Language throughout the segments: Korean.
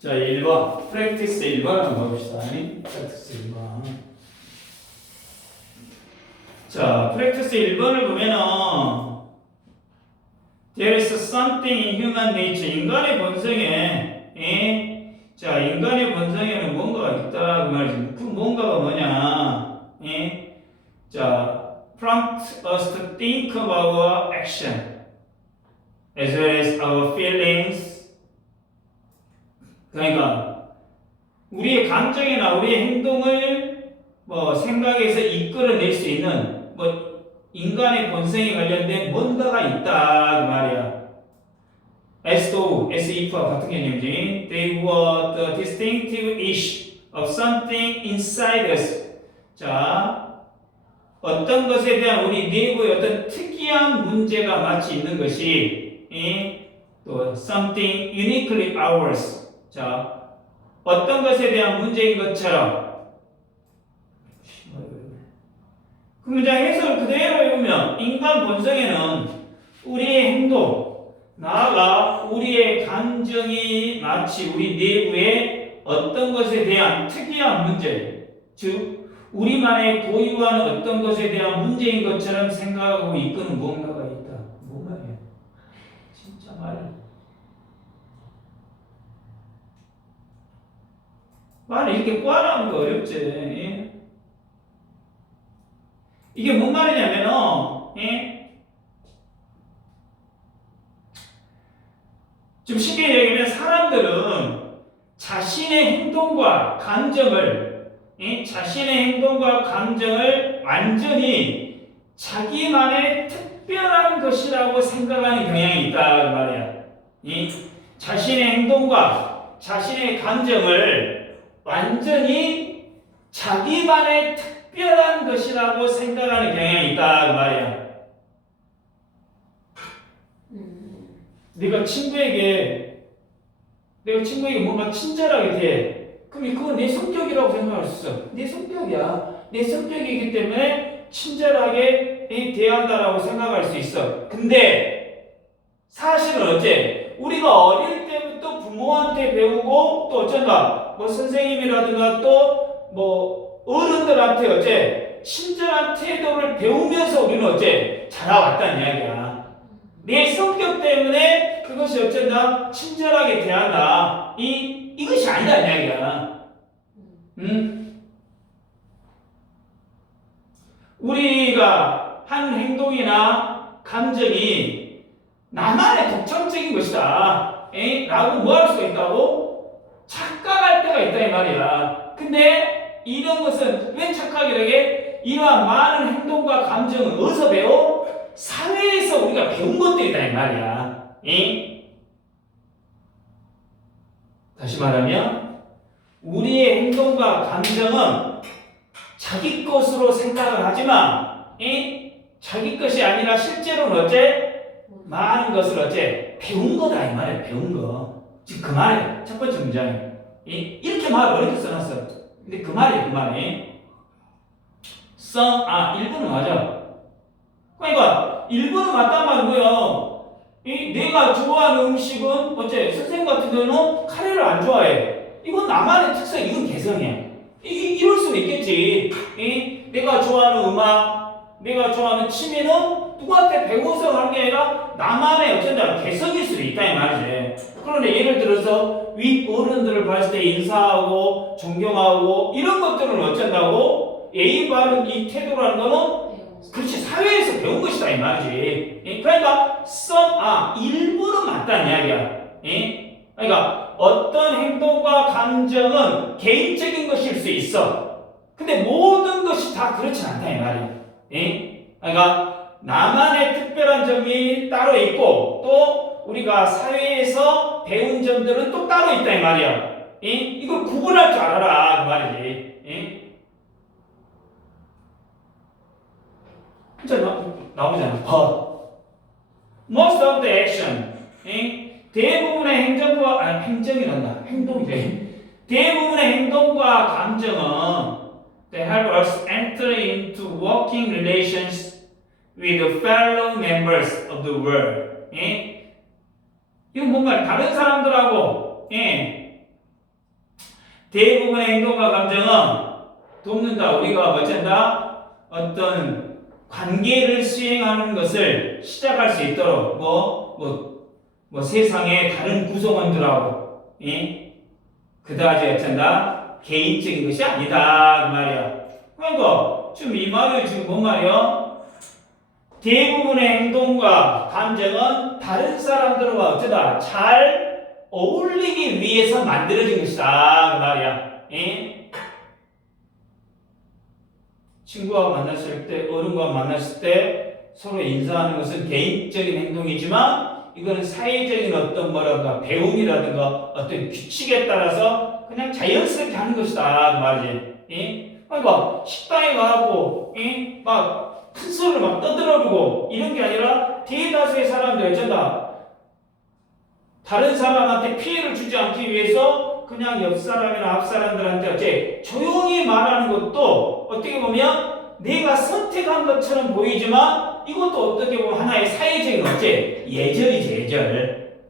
자, 1번. 프랙티스 1번 한번 봅시다. 프랙티스 1번. 자, 프랙티스 1번을 보면은 There is something in human nature. 인간의 본성에 자, 인간의 본성에는 뭔가가 있다 그 말이지. 그 뭔가가 뭐냐? 자, prompt us to think about our action as well as our feelings. 그러니까 우리의 감정이나 우리의 행동을 뭐 생각에서 이끌어낼 수 있는 뭐 인간의 본성에 관련된 뭔가가 있다 그 말이야. as though, as if와 같은 개념이지. They were the distinctive ish of something inside us. 자, 어떤 것에 대한 우리 내부의 어떤 특이한 문제가 마치 있는 것이 또 something uniquely ours. 자, 어떤 것에 대한 문제인 것처럼 그 문장 해석을 그대로 해보면 인간 본성에는 우리의 행동, 나아가 우리의 감정이 마치 우리 내부의 어떤 것에 대한 특이한 문제, 즉 우리만의 고유한 어떤 것에 대한 문제인 것처럼 생각하고 이끄는 무언가가 있다. 뭔 말이야? 진짜 말을 이렇게 꽈라는 거 어렵지. 이게 뭔 말이냐면은 좀 쉽게 얘기하면 사람들은 자신의 행동과 감정을 완전히 자기만의 특별한 것이라고 생각하는 경향이 있다 그 말이야. 자신의 행동과 자신의 감정을 완전히 자기만의 특별한 것이라고 생각하는 경향이 있다 그 말이야. 내가 친구에게 뭔가 친절하게 대. 그럼 그건 내 성격이라고 생각할 수 있어. 내 성격이야. 내 성격이기 때문에 친절하게 대한다라고 생각할 수 있어. 근데 사실은 어째 우리가 어릴 때부터 부모한테 배우고 또 어쩐가 뭐 선생님이라든가 또 뭐 어른들한테 어째 친절한 태도를 배우면서 우리는 어째 자라왔다는 이야기야. 내 성격 때문에 그것이 어쩐다 친절하게 대한다. 이것이 아니다는 이야기야. 우리가 한 행동이나 감정이 나만의 독창적인 것이다. 라고 뭐 할 수가 있다고? 착각할 때가 있다 이 말이야. 근데 이런 것은 왜 착각이라게? 이러한 많은 행동과 감정은 어디서 배워? 사회에서 우리가 배운 것들이다 이 말이야. 다시 말하면 우리의 행동과 감정은 자기 것으로 생각을 하지만 자기 것이 아니라 실제로는 어째? 많은 것을 어째? 배운 거다 이 말이야. 배운 거. 지금 그 말이야. 첫 번째 문장이. 이렇게 말을 어렵게 써놨어. 근데 그 말이. 일부는 맞아. 그러니까 일부는 맞단 말은 뭐야? 내가 좋아하는 음식은 어째? 선생님 같은 경우는 카레를 안 좋아해. 이건 나만의 특성, 이건 개성이야. 이럴 수는 있겠지. 내가 좋아하는 음악, 내가 좋아하는 취미는 누구한테 배워서 하는 게 아니라 나만의 어쩐다 개성일 수도 있다 이 말이지. 그런데 예를 들어서 윗 어른들을 봤을 때 인사하고 존경하고 이런 것들은 어쩐다고? 예의 바른 이 태도라는 거는 그렇지 사회에서 배운 것이다 이 말이지. 그러니까 일부는 맞다는 이야기야. 그러니까 어떤 행동과 감정은 개인적인 것일 수 있어. 근데 모든 것이 다 그렇지 않다 이 말이야. 그러니까 나만의 특별한 점이 따로 있고 또 우리가 사회에서 배운 점들은 또 따로 있다 이 말이야. 이걸 구분할 줄 알아라 그 말이지. 진짜 나오잖아. Most of the action. 대부분의 행동이래. 대부분의 행동과 감정은 they help us enter into working relations with fellow members of the world. 이건 뭔가 다른 사람들하고 대부분의 행동과 감정은 돕는다. 우리가 어쩐다? 어떤 관계를 수행하는 것을 시작할 수 있도록 세상의 다른 구성원들하고 그다지 어쩐다? 개인적인 것이 아니다 그 말이야. 그러니까 지금 이 말이 지금 뭔 말이야? 대부분의 행동과 감정은 다른 사람들과 어쩌다 잘 어울리기 위해서 만들어진 것이다 그 말이야. 친구와 만났을 때, 어른과 만났을 때 서로 인사하는 것은 개인적인 행동이지만 이거는 사회적인 어떤 뭐랄까 배움이라든가 어떤 규칙에 따라서 그냥 자연스럽게 하는 것이다 그 말이지. 그러니까 식당에 가고 막 큰 소리를 막 떠들어보고 이런 게 아니라 대다수의 사람들 어쩐다 다른 사람한테 피해를 주지 않기 위해서 그냥 옆 사람이나 앞 사람들한테 어째 조용히 말하는 것도 어떻게 보면 내가 선택한 것처럼 보이지만 이것도 어떻게 보면 하나의 사회적인 어째 예절이지 예절.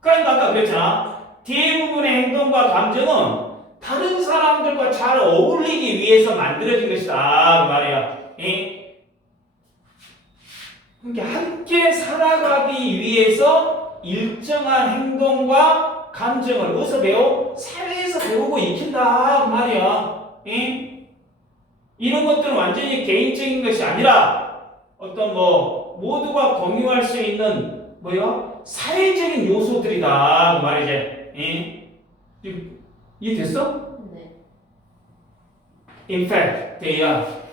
그러니까 아까 그랬잖아. 대부분의 행동과 감정은 다른 사람들과 잘 어울리기 위해서 만들어진 것이다 그 말이야. 그러니까 함께 살아가기 위해서 일정한 행동과 감정을 어디서 배워? 사회에서 배우고 익힌다 그 말이야. 이런 것들은 완전히 개인적인 것이 아니라 어떤 모두가 공유할 수 있는 사회적인 요소들이다 그 말이지. 이해됐어? 네. In fact, they are.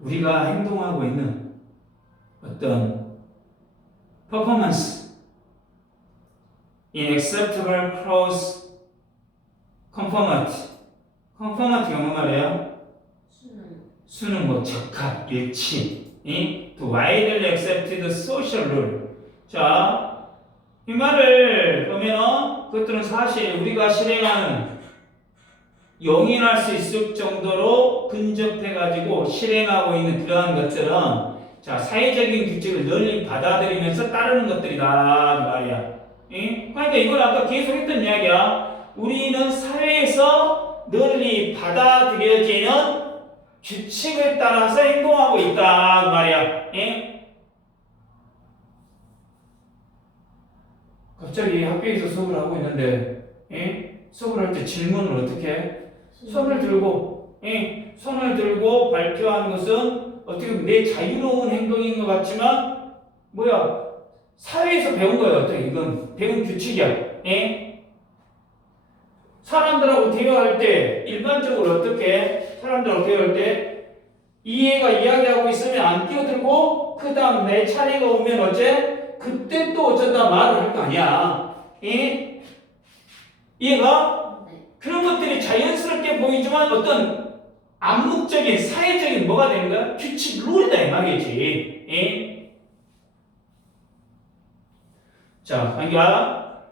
우리가 행동하고 있는 어떤 performance in acceptable close conformity. conformity가 뭐 말이에요? 수능 적합, 일치. to widely accepted social rule. 자, 이 말을 보면은 그것들은 사실 우리가 실행하는 용인할 수 있을 정도로 근접해가지고 실행하고 있는 그러한 것들은 자 사회적인 규칙을 널리 받아들이면서 따르는 것들이다 이 말이야. 그러니까 이걸 아까 계속 했던 이야기야. 우리는 사회에서 널리 받아들여지는 규칙을 따라서 행동하고 있다 그 말이야. 갑자기 학교에서 수업을 하고 있는데 수업을 할 때 질문을 어떻게 해? 손을 들고 발표하는 것은 어떻게 보면 내 자유로운 행동인 것 같지만 사회에서 배운 거예요. 어떻게 이건 배운 규칙이야. 사람들하고 대화할 때 일반적으로 어떻게 사람들하고 대화할 때 이해가 이야기하고 있으면 안 끼어들고 그 다음 내 차례가 오면 어째 그때 또 어쩐다 말을 할 거 아니야. 이해가? 그런 것들이 자연스럽게 보이지만 어떤 암묵적인 사회적인 뭐가 되는 거야? 규칙 룰이다 이 말이지. 자, 그러니까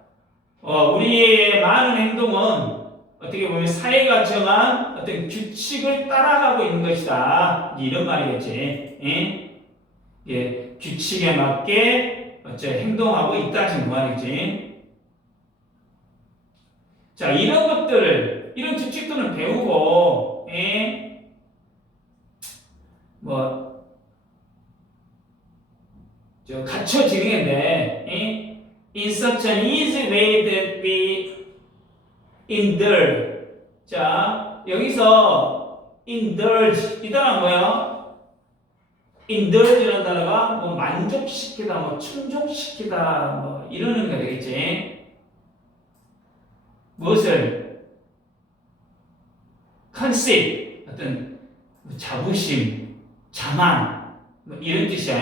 우리의 많은 행동은 어떻게 보면 사회가 정한 어떤 규칙을 따라가고 있는 것이다. 이런 말이겠지. 규칙에 맞게 행동하고 있다는 말이지. 자, 이런 것들을, 이런 규칙들은 배우고, 갖춰지는 건데, in such an easy way that we indulge. 자, 여기서 indulge, 이 단어가 뭐야? indulge라는 단어가 만족시키다, 충족시키다, 이러는 거 되겠지. 무엇을? conceit, 어떤 자부심, 자만, 이런 뜻이야.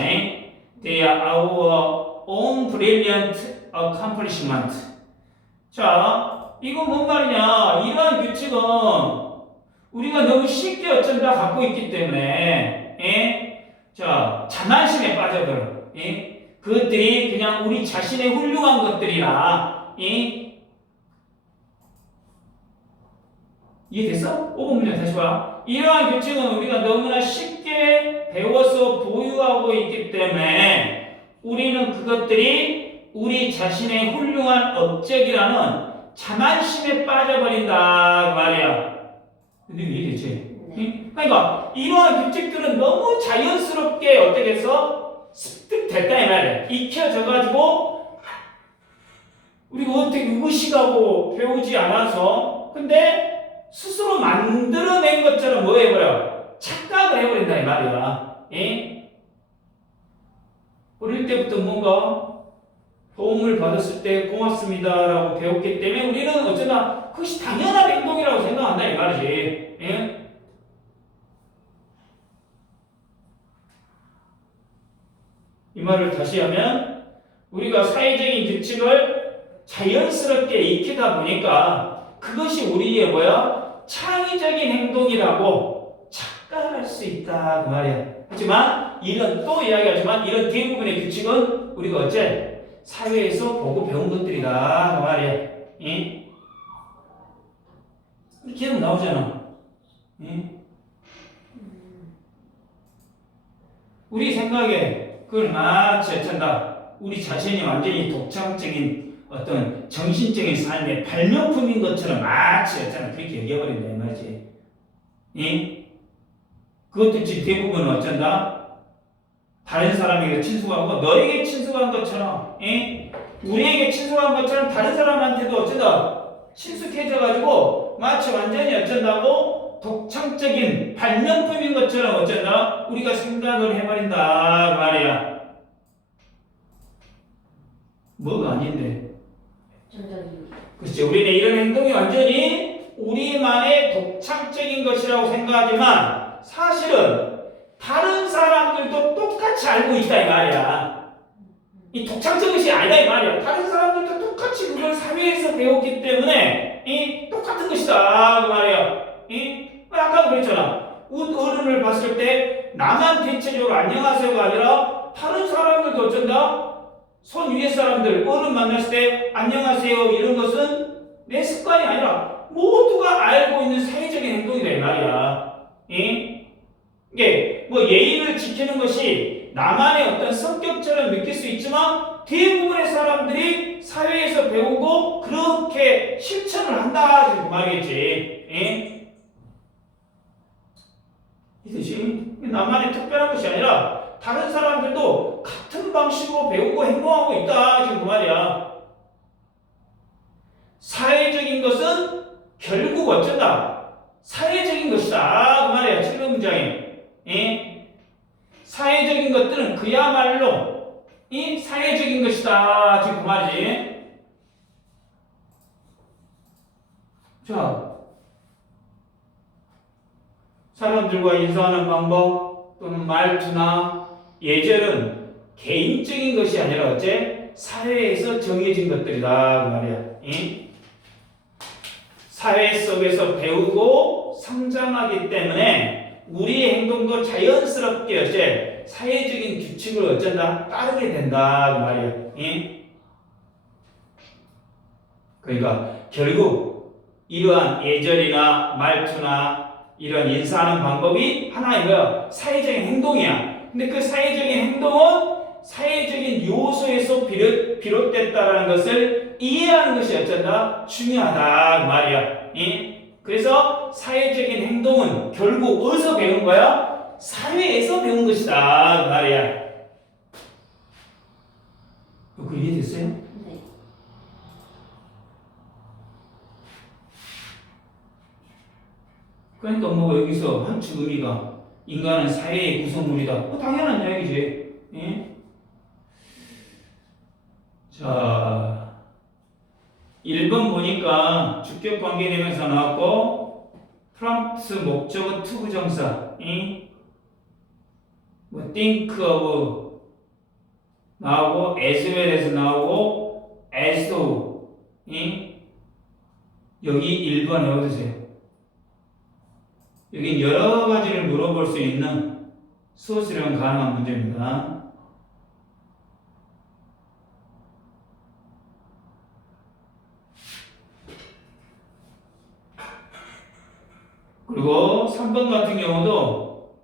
They are our own brilliant accomplishment. 자, 이거 뭔 말이냐? 이러한 규칙은 우리가 너무 쉽게 어쩐다 갖고 있기 때문에, 자, 자만심에 빠져들어. 그것들이 그냥 우리 자신의 훌륭한 것들이라, 이해됐어? 5번 문제 다시 봐. 이러한 규칙은 우리가 너무나 쉽게 배워서 보유하고 있기 때문에 우리는 그것들이 우리 자신의 훌륭한 업적이라는 자만심에 빠져버린다 그 말이야. 근데 이해되지? 네. 그러니까 이러한 규칙들은 너무 자연스럽게 어떻게 해서 습득됐다 이 말이야. 익혀져가지고 우리가 어떻게 의식하고 배우지 않아서 근데 스스로 만들어낸 것처럼 뭐 해버려? 착각을 해버린다 이 말이야. 예? 어릴 때부터 뭔가 도움을 받았을 때 고맙습니다라고 배웠기 때문에 우리는 어쩌나 그것이 당연한 행동이라고 생각한다 이 말이지. 예? 이 말을 다시 하면 우리가 사회적인 규칙을 자연스럽게 익히다 보니까 그것이 우리의 뭐야? 창의적인 행동이라고 착각할 수 있다 그 말이야. 하지만 이런 또 이야기하지만 이런 대부분의 규칙은 우리가 어째 사회에서 보고 배운 것들이다 그 말이야. 응? 기억 나오잖아. 응? 우리 생각에 그걸 마치 어쩐다. 우리 자신이 완전히 독창적인 어떤 정신적인 삶의 발명품인 것처럼 마치 어쩌나 그렇게 여겨버린다 이 말이지. 응? 그것도 대부분은 어쩐다. 다른 사람에게 친숙하고 너에게 친숙한 것처럼 응? 우리에게 친숙한 것처럼 다른 사람한테도 어쩐다. 친숙해져가지고 마치 완전히 어쩐다고 독창적인 발명품인 것처럼 어쩐다 우리가 생각을 해버린다 그 말이야. 뭐가 아닌데? 전자기기. 그렇지. 우리는 이런 행동이 완전히 우리만의 독창적인 것이라고 생각하지만 사실은 다른 사람들도 똑같이 알고 있다 이 말이야. 이 독창적인 것이 아니다 이 말이야. 다른 사람들도 똑같이 그걸 사회에서 배웠기 때문에 이 똑같은 것이다 그 말이야. 아까 그랬잖아. 어른을 봤을 때 나만 대체적으로 안녕하세요가 아니라 다른 사람들도 어쩐다? 손 위에 사람들 어른 만났을 때 안녕하세요 이런 것은 내 습관이 아니라 모두가 알고 있는 사회적인 행동이다 이 말이야. 이게 뭐 예의를 지키는 것이 나만의 어떤 성격처럼 느낄 수 있지만 대부분의 사람들이 사회에서 배우고 그렇게 실천을 한다 그 말이겠지. 이것이 나만의 특별한 것이 아니라 다른 사람들도 같은 방식으로 배우고 행동하고 있다 지금 그 말이야. 사회적인 것은 결국 어쩐다? 사회적인 것이다 그 말이야. 7번 문장에. 사회적인 것들은 그야말로 이 사회적인 것이다 지금 그 말이지. 자, 사람들과 인사하는 방법 또는 말투나 예절은 개인적인 것이 아니라 어째 사회에서 정해진 것들이다 그 말이야. 사회 속에서 배우고 성장하기 때문에 우리의 행동도 자연스럽게 어째 사회적인 규칙을 어쩐다 따르게 된다 그 말이야. 그러니까 결국 이러한 예절이나 말투나 이런 인사하는 방법이 하나의 뭐야? 사회적인 행동이야. 근데 그 사회적인 행동은 사회적인 요소에서 비롯됐다라는 것을 이해하는 것이 어쩐다? 중요하다 그 말이야. 그래서 사회적인 행동은 결국 어디서 배운 거야? 사회에서 배운 것이다 그 말이야. 그 이해됐어요? 네. 그러니까 뭐 여기서 한치 의미가 인간은 사회의 구성물이다. 당연한 이야기지. 자, 1번 보니까 주격 관계대명사 나왔고 프롬프트 목적어 투부정사 뭐 think of 나오고 as well에서 나오고 as though 여기 1번 외워두세요. 여기 여러 가지를 물어볼 수 있는 수어수령 가능한 문제입니다. 그리고 3번 같은 경우도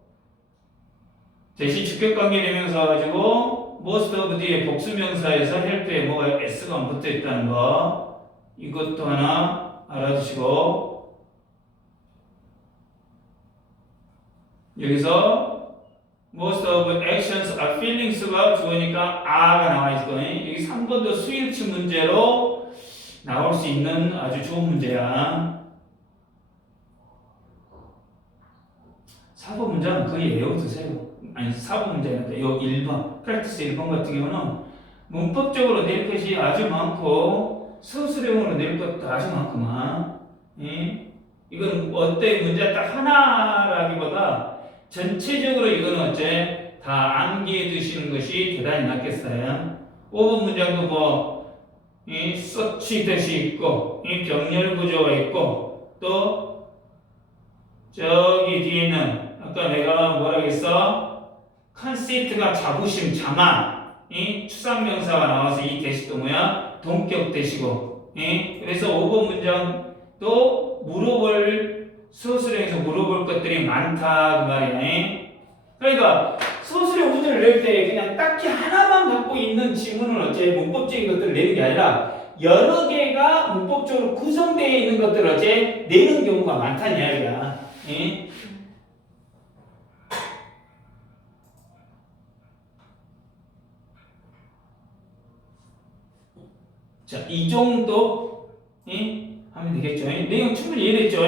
대시 주격관계 대명사 가지고 most of 뒤에 복수명사에서 help에 뭐가 s가 안 붙어 있다는 거 이것도 하나 알아두시고 여기서 most of actions are feelings가 주어니까 are가 나와 있거든요. 여기 3번도 수일치 문제로 나올 수 있는 아주 좋은 문제야. 4번 문제는 거의 외워두세요. 아니 4번 문제는 요 1번 프랙티스 1번 같은 경우는 문법적으로 낼 것이 아주 많고 서술형으로 낼 것도 아주 많구만. 예? 이건 어때 문제 딱 하나라기보다 전체적으로 이거는 어째 다 암기해 두시는 것이 대단히 낫겠어요. 5번 문장도 뭐 서치 대시 있고 병렬 구조가 있고 또 저기 뒤에는 아까 내가 뭐라 했어? 컨셉트가 자부심, 자만, 추상명사가 나와서 이 대시도 뭐야? 동격 대시고, 그래서 5번 문장도 서술형에서 물어볼 것들이 많다 그 말이야. 그러니까 서술형 문제를 낼 때 그냥 딱히 하나만 갖고 있는 지문을 어째 문법적인 것들을 내는 게 아니라 여러 개가 문법적으로 구성되어 있는 것들을 어째 내는 경우가 많다는 이야기야. 자, 이 정도 하면 되겠죠. 내용 충분히 이해됐죠?